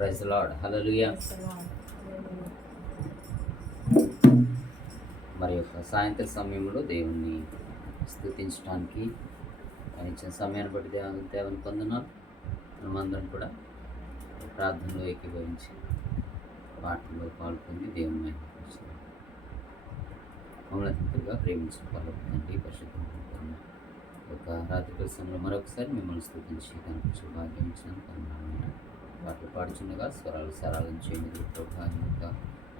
Praise lord. హల్లెలూయా. మరి యొక్క సాయంత్ర సమయంలో దేవుణ్ణి స్తుతించడానికి ఇచ్చిన సమయాన్ని బట్టి దేవుని పొందనాలు. మనమందరం కూడా ప్రార్థనలో ఏకీభవించి వాటిలో పాల్గొని దేవుని మహిమపరచాలి. మమ్మల్ని అతిగా ప్రేమించిన పర్వతండి పరిశుద్ధం ఒక రాత్రి పరిశ్రమలో మరొకసారి మిమ్మల్ని స్తుతించి కనిపించే భాగ్యం ఇచ్చినందుకు పాటలు పాడుచుండగా స్వరాలు సరాలను చేయండి ప్రభా. ఇంకా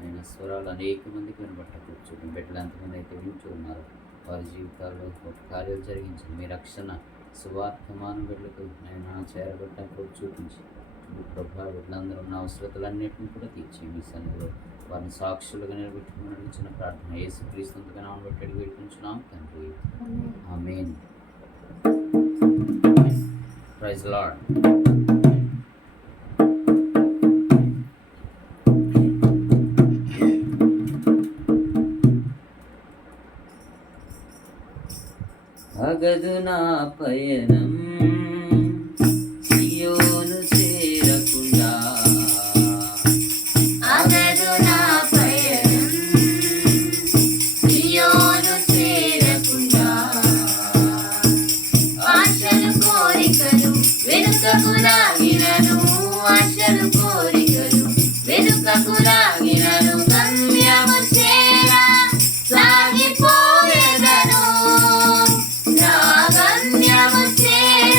ఆయన స్వరాలు అనేక మందికి వినబట్ట కూర్చోండి. బిడ్డలు ఎంతమంది అయితే వింటూ ఉన్నారు వారి జీవితాల్లో ఒక కార్యాలు జరిగించండి. మీ రక్షణ సువార్తమాన బిడ్డలకు ఆయన చేరబడ్డప్పుడు చూపించి ప్రభా బిడ్డలందరూ ఉన్న అవసరతలన్నింటినీ కూడా తీర్చి మీ సన్నిధిలో వారిని సాక్షులుగా నిలబెట్టుకుని ఇచ్చిన ప్రార్థన యేసుక్రీస్తుగా నామమున బట్టి అడిగి వేడుకుంటున్నాం తండ్రి. ఆమేన్. Praise lord. అగదు నా పయనం సియోను చేరకుండా, అగదు నా పయనం సియోను చేరకుండా, ఆశలు కోరికలు వెనుకకు లాగినను, ఆశలు కోరికలు వెనుకకు లాగినను, గమ్యము చేరా సాగిపోయేదను, నా గమ్యము చేరా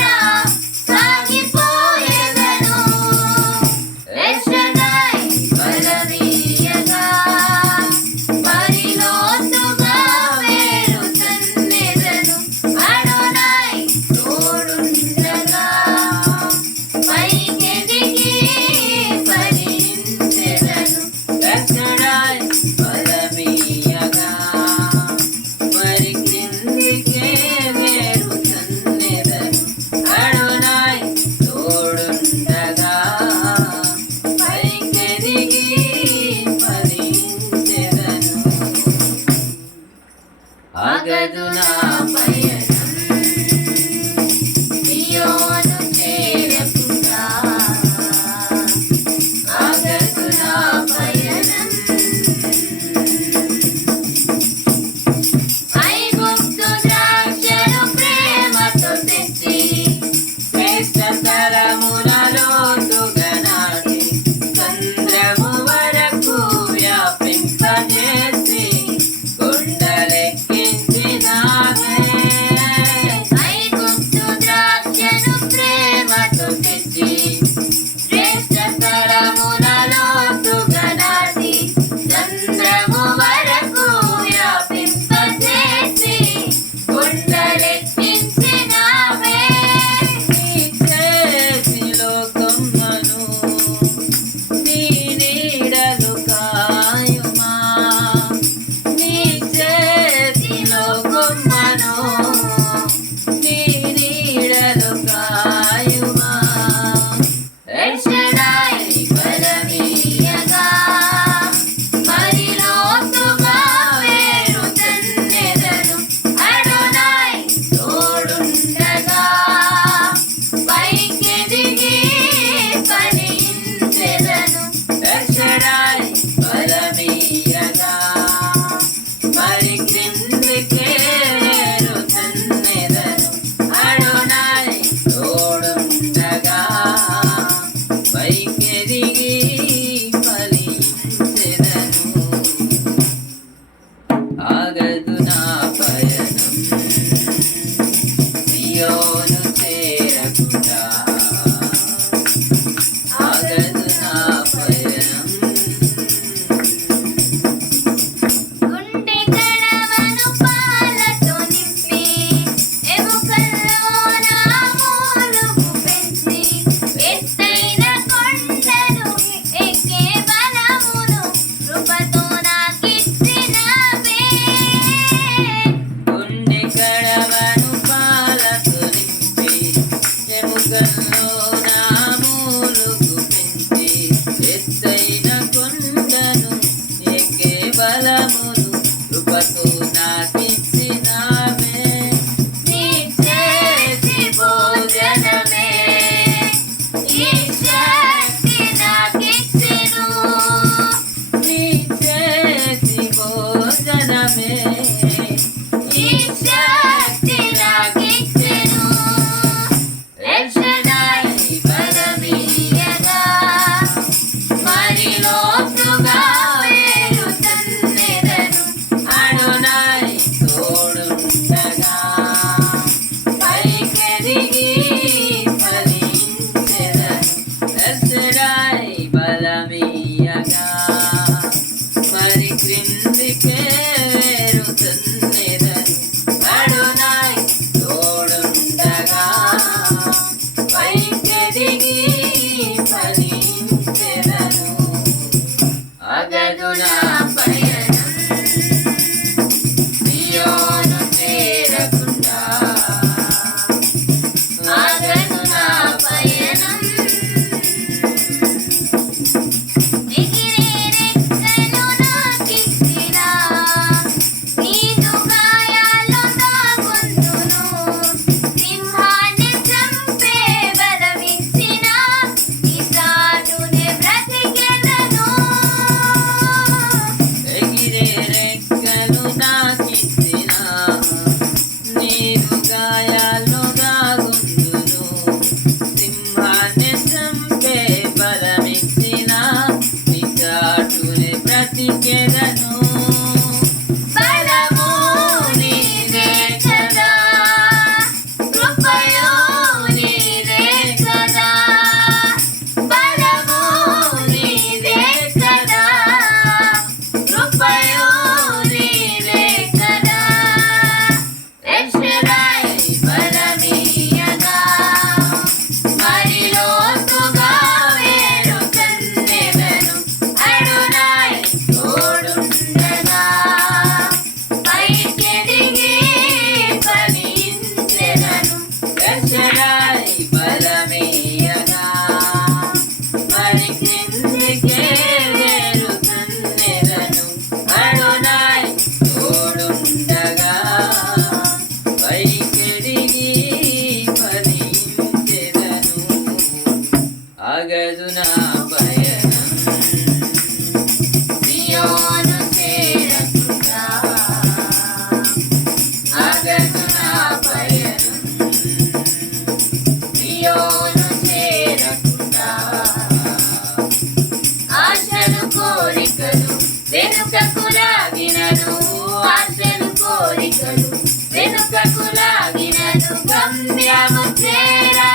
గమ్యము చేరా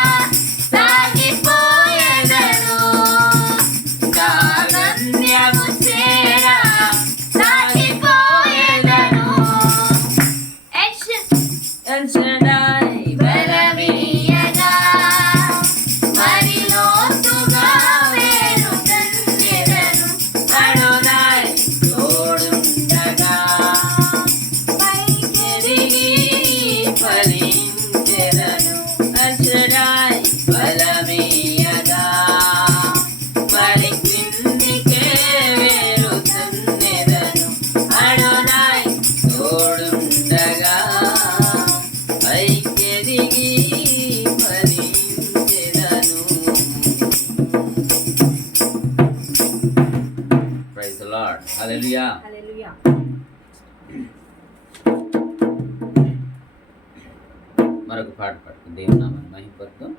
సాగిపోయేదను నా గమ్యము చేరా సాగిపోయేదను ఎల్ షడాయ్ బలమీయగా మరి లోతుగా వేరు తందెదను అడోనాయ్ తోడుండగా పైకెదిగి ఫలించెదను. ఎల్ షడాయ్ బలమీయగా మరి క్రిందికే వేరుతున్నెదను. అడోనాయ్ తోడుండగా పైకెదిగి ఫలించెదను. Praise the Lord. Hallelujah. Hallelujah. మరొక పాట పాడుతుంది. దేవుని నామాన్ని మహిమపరుద్దాం.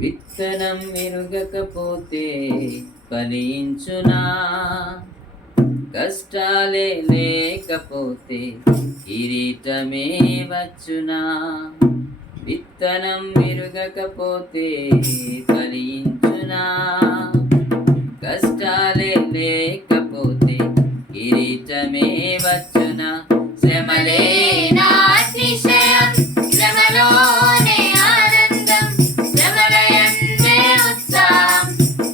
విత్తనం విరుగకపోతే ఫలించునా, కష్టాలే లేకపోతే కిరీటమే వచ్చునా. విత్తనం విరుగకపోతే ఫలించునా, కష్టాలే లేకపోతే కిరీటమే వచ్చునా. శ్రమలే నా అతిశయం శ్రమలోనే ఆనందం శ్రమలయందే ఉత్సాహం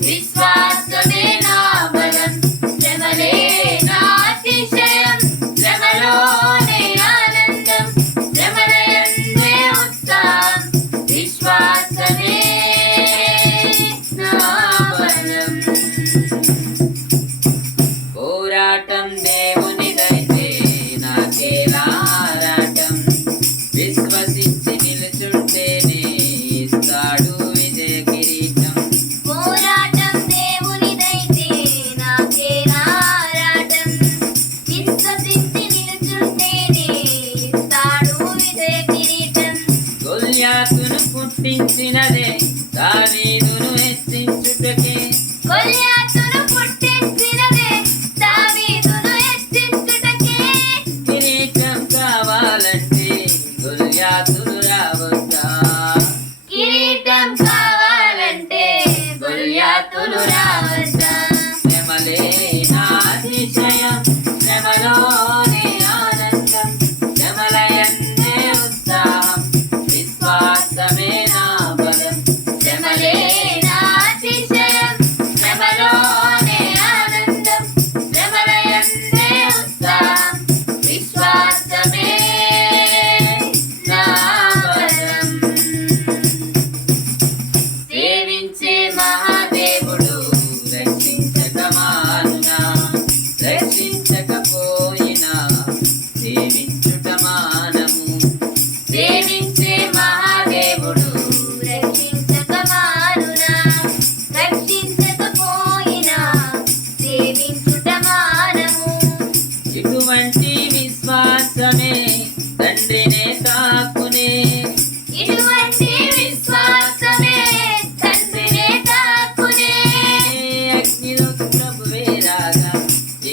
విశ్వాసమే నా బలం శ్రమలే నా అతిశయం శ్రమలోనే ఆనందం శ్రమలయందే ఉత్సాహం విశ్వాసమే నా బలం పోరాటం దేవునిదైతే నాకేలారాటం, విశ్వసించి నిలుచుంటేనే ఇస్తాడు విజయ కిరీటం. పోరాటం దేవునిదైతే నాకేలారాటం విశ్వసించి నిలుచుంటేనే ఇస్తాడు విజయ కిరీటం గొల్యాతును పుట్టించినదే దావీదును హెచ్చించుటకే, గొల్యాతును పుట్టించినదే దావీదును హెచ్చించుటకే కిరీటం కావాలంటే గొల్యాతును రావద్దా. కిరీటం కావాలంటే గొల్యాతులు రావద్దా శ్రమలే నా అతిశయం శ్రమలోనే ఆనందం శ్రమలయందే ఉత్సాహం విశ్వాసమే నా బలం. శ్రమలే నా అతిశయం శ్రమలోనే ఆనందం శ్రమలయందే ఉత్సాహం విశ్వాసమే నా బలం సేవించే మహాదేవుడు రక్షించక మానునా, రక్షించకపోయినా సేవించుట మానము. సేవించే మహాదేవుడు రక్షించక మానునా రక్షించకపోయినా సేవించుట మానము ఇటువంటి విశ్వాసమే తండ్రినే తాకునే, ఇటువంటి విశ్వాసమే తండ్రినే తాకునే అగ్నిలోకి ప్రభువే రాగా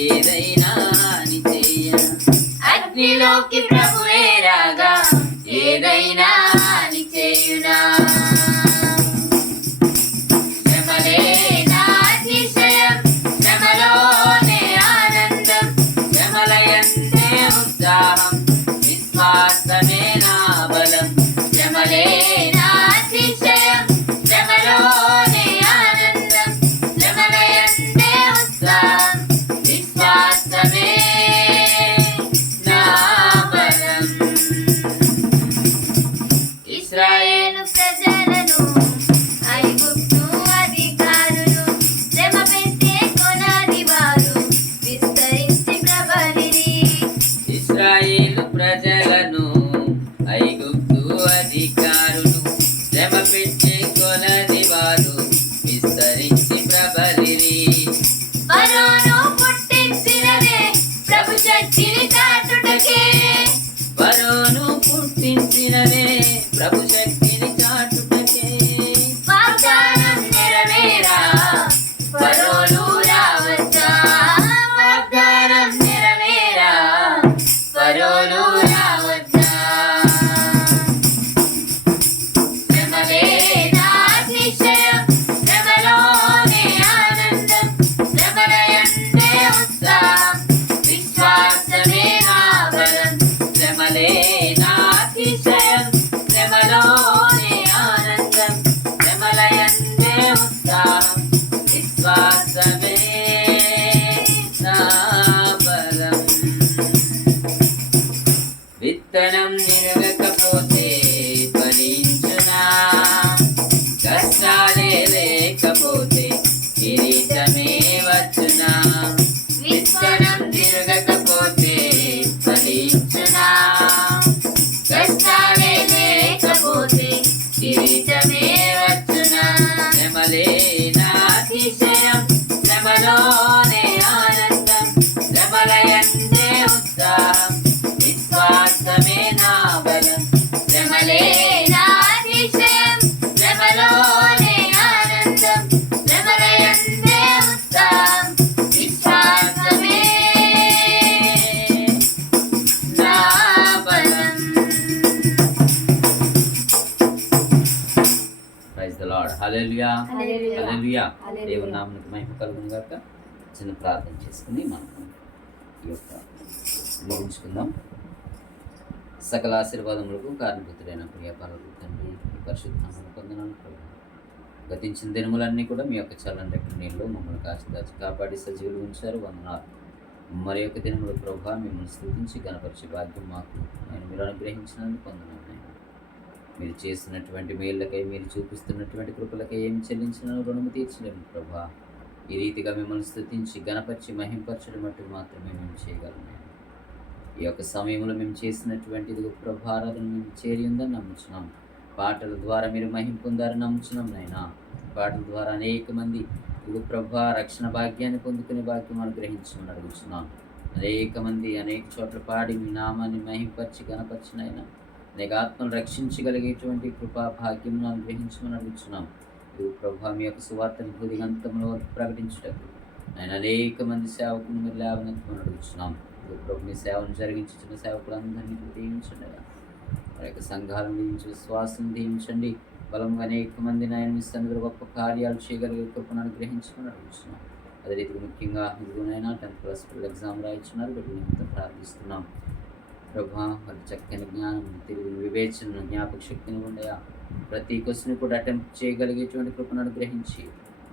ఏదైనా హాని చేయన. అగ్నిలోకి ప్రభువే రాగా ఏదైనా హాని చేయునా శ్రమలే నా అతిశయం శ్రమలోనే ఆనందం శ్రమలయందే ఉత్సాహం విశ్వాసమే నా బలం. శ్రమలే నా అతిశయం శ్రమలోనే ఆనందం శ్రమలయందే ఉత్సాహం విశ్వాసమే నా బలం ఇశ్రాయేలు ప్రజలను ఐగుప్తు అధికారులు శ్రమ పెట్టే కొనాది వారు విస్తరించి ప్రబలిరి ఇశ్రాయేలు ప్రజలను ఐగుప్తు అధికారులు శ్రమ పెట్టే కొలది వారు విస్తరించి ప్రబలిరి. ఫరోను పుట్టించినదే ప్రభు శక్తిని చాటుటకే ఫరోను పుట్టించినదే ప్రభు శక్తిని చాటుటకే, వాగ్దానం నెరవేరా ఫరోను రావచ్చా వాగ్దానం నెరవేరా హల్లెలూయా హల్లెలూయా. హల్లెలూయా. హల్లెలూయా. దేవుని నామమునకు మహిమ కలుగును గాక. చిన్న ప్రార్థన చేసుకుని మనం ఈ యొక్క ముగించుకుందాం. సకల ఆశీర్వాదములకు కారణభూతుడైన ప్రియ పరలోక తండ్రి, ఈ పరిశుద్ధ నామమున వందనాలు ప్రభువా. గతించిన దినములన్నీ కూడా మీ యొక్క చల్లని రెక్కల నీళ్ళు మమ్మల్ని కాచి దాచి కాపాడి సజీవులు ఉంచారు. వందనాలు. మరి యొక్క దినములు ప్రభా మిమ్మల్ని స్తుతించి గణపరిచే భాగ్యం మాకు నేను మీరు అనుగ్రహించినందుకు వందనాలు నాయనా. మీరు చేస్తున్నటువంటి మేళ్ళకై, మీరు చూపిస్తున్నటువంటి కృపలకై ఏమి చెల్లించిన రుణము తీర్చలేము ప్రభా. ఈ రీతిగా మిమ్మల్ని స్తుతించి గణపరిచి మహింపరచడం మట్టుకు మాత్రమే మేము చేయగలం నాయనా. ఈ యొక్క సమయంలో మేము చేసినటువంటి ఇదిగో ప్రభారాధన మేము చేరి ఉందని నమ్ముచున్నాం. పాటల ద్వారా మీరు మహిమ పొందారని నమ్ముచున్నాం నాయనా. పాటల ద్వారా అనేక మంది ఇదిగో ప్రభా రక్షణ భాగ్యాన్ని పొందుకునే భాగ్యం అనుగ్రహించమని అడుగుతున్నాం. అనేక మంది అనేక చోట్ల పాడి మీ నామాన్ని మహింపరిచి గణపరిచినైనా అనేక ఆత్మను రక్షించగలిగేటువంటి కృపా భాగ్యం అనుగ్రహించమని అడుగుతున్నాం. ఇదిగో ప్రభా మీ యొక్క సువార్తను భూదిగంతంలో ప్రకటించుటకు ఆయన అనేక మంది సేవకులు మీరు లేవనెత్తమని అడుగుతున్నాం. ఇదిగో ప్రభు మీ సేవను జరిగించిన సేవకులందరినీ దీవించండి. వారి యొక్క సంఘాలను దీవించి, విశ్వాసం దీవించండి. బలంగా అనేక మంది నాయన మీ సన్నిధిలో గొప్ప కార్యాలు చేయగలిగే కృపను అనుగ్రహించమని అడుగుతున్నాం. అదే రీతిగా ముఖ్యంగా ఇదిగోనైనా 10th క్లాస్ ఎగ్జామ్ రాయించున్నారు. వీటి నిమిత్తం ప్రార్థిస్తున్నాం ప్రభా. మరి చక్కని జ్ఞానం, తెలుగు వివేచన, జ్ఞాపక శక్తిని ఉండయా ప్రతి క్వశ్చన్ కూడా అటెంప్ట్ చేయగలిగేటువంటి కృపను అనుగ్రహించి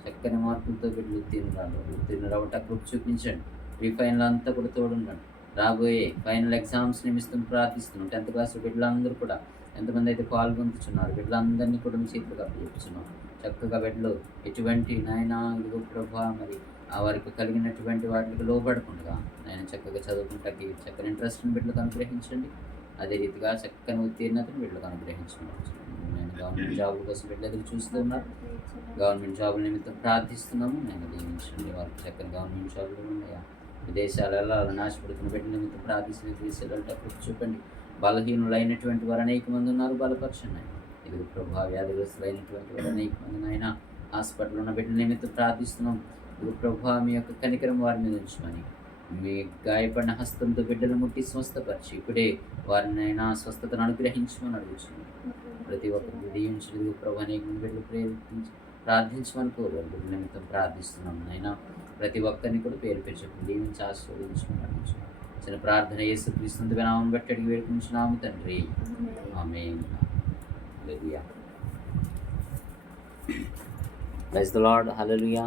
చక్కని మార్పులతో వీళ్ళు ఉత్తీర్ణులవట కృప చూపించండి. రీఫైనల్ అంతా కూడా తోడుండండి. రాబోయే ఫైనల్ ఎగ్జామ్స్ నిమిత్తం ప్రార్థిస్తున్నాం. 10th క్లాస్ బిడ్డలందరూ కూడా ఎంతమంది అయితే పాల్గొంటున్నారు బిడ్డలందరినీ కూడా మీ చేతులుగా అప్పచెప్పుచున్నాం. చక్కగా బిడ్డలు ఎటువంటి నాయన ఇదిగో ప్రభా మరి వారికి కలిగినటువంటి వాటికి లోబడకుండా ఆయన చక్కగా చదువుకుంటాకి చక్కని ఇంట్రెస్ట్ని బిడ్డలకు అనుగ్రహించండి. అదే రీతిగా చక్కని ఉత్తీర్ణతను బిడ్డలకు అనుగ్రహించండి. నేను గవర్నమెంట్ జాబుల కోసం బిడ్డ ఎదురు చూస్తూ ఉన్నారు. గవర్నమెంట్ జాబుల నిమిత్తం ప్రార్థిస్తున్నాము. నేను దీవించండి. వారికి చక్కని గవర్నమెంట్ జాబులు ఉన్నాయా. విదేశాలలో నాశపడుతున్న బిడ్డ నిమిత్తం ప్రార్థిస్తున్న తీసుకెళ్ళేటప్పుడు చూపండి. బలహీనులైనటువంటి వారు అనేక మంది ఉన్నారు, బలపరచండి. ఇది ప్రభా వ్యాధిగ్రస్తులైనటువంటి వారు అనేక మంది నాయన హాస్పిటల్ ఉన్న బిడ్డల నిమిత్తం ప్రార్థిస్తున్నాం. ఇది ప్రభా మీ యొక్క కనికరం వారి మీద ఉంచమని, మీ గాయపడిన హస్తంతో బిడ్డలు ముట్టి స్వస్థపరిచి ఇప్పుడే వారినైనా స్వస్థతను అనుగ్రహించమని అడుగుతున్నాం. ప్రతి ఒక్కరికి దీవించలేదు ప్రభా అనేక మంది బిడ్డలు ప్రేరేపించి ప్రార్థించమని కోరు బిడ్డల నిమిత్తం ప్రార్థిస్తున్నాం. అయినా ప్రతి ఒక్కరిని కూడా పేరు చెప్పి దీవించి ఆశీర్వదించమని అడుగుతున్నాం. చిన్న ప్రార్థన యేసుక్రీస్తు నామమును బట్టి అడిగి వేడుకుంటున్నాము తండ్రి, amen. Hallelujah. Praise the Lord. Hallelujah.